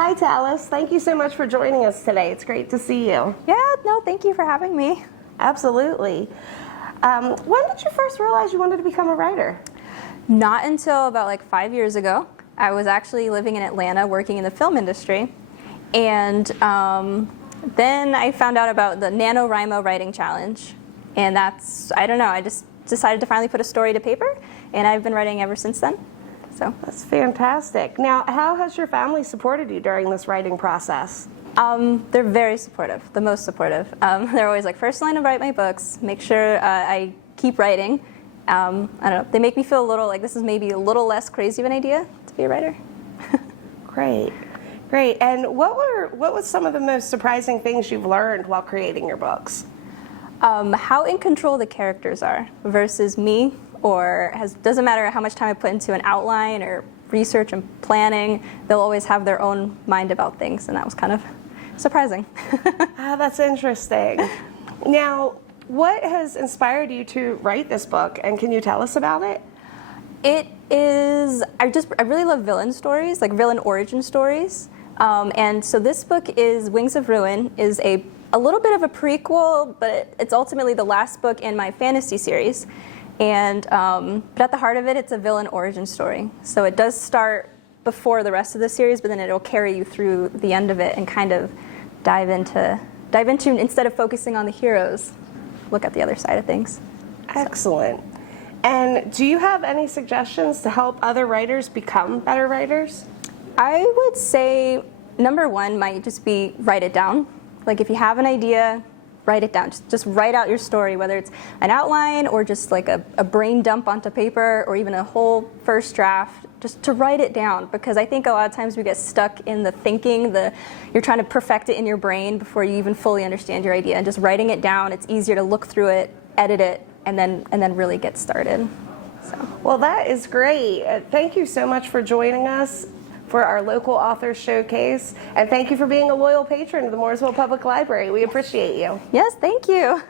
Hi, Talis. Thank you so much for joining us today. It's great to see you. Yeah, no, thank you for having me. Absolutely. When did you first realize you wanted to become a writer? Not until about like 5 years ago. I was actually living in Atlanta working in the film industry. And then I found out about the NaNoWriMo writing challenge. And that's, I don't know, I just decided to finally put a story to paper. And I've been writing ever since then. So that's fantastic. Now, how has your family supported you during this writing process? They're very supportive, the most supportive. They're always like, first line to write my books, make sure I keep writing. I don't know, they make me feel a little like this is maybe a little less crazy of an idea to be a writer. Great, great. And what was some of the most surprising things you've learned while creating your books? How in control the characters are versus me, or doesn't matter how much time I put into an outline or research and planning, they'll always have their own mind about things, and that was kind of surprising. That's interesting. Now, what has inspired you to write this book, and can you tell us about it? It is, I really love villain stories, like villain origin stories. And so this book is Wings of Ruin, is a little bit of a prequel, but it's ultimately the last book in my fantasy series. And but at the heart of it, it's a villain origin story. So it does start before the rest of the series, but then it'll carry you through the end of it and kind of dive into instead of focusing on the heroes, look at the other side of things. Excellent. And do you have any suggestions to help other writers become better writers? I would say number one might just be write it down. Like if you have an idea, write it down. Just write out your story, whether it's an outline or just like a brain dump onto paper or even a whole first draft, just to write it down. Because I think a lot of times we get stuck in the thinking, you're trying to perfect it in your brain before you even fully understand your idea. And just writing it down, it's easier to look through it, edit it, and then really get started. So. Well, that is great. Thank you so much for joining us for our local authors showcase, and thank you for being a loyal patron of the Mooresville Public Library. We appreciate you. Yes, thank you.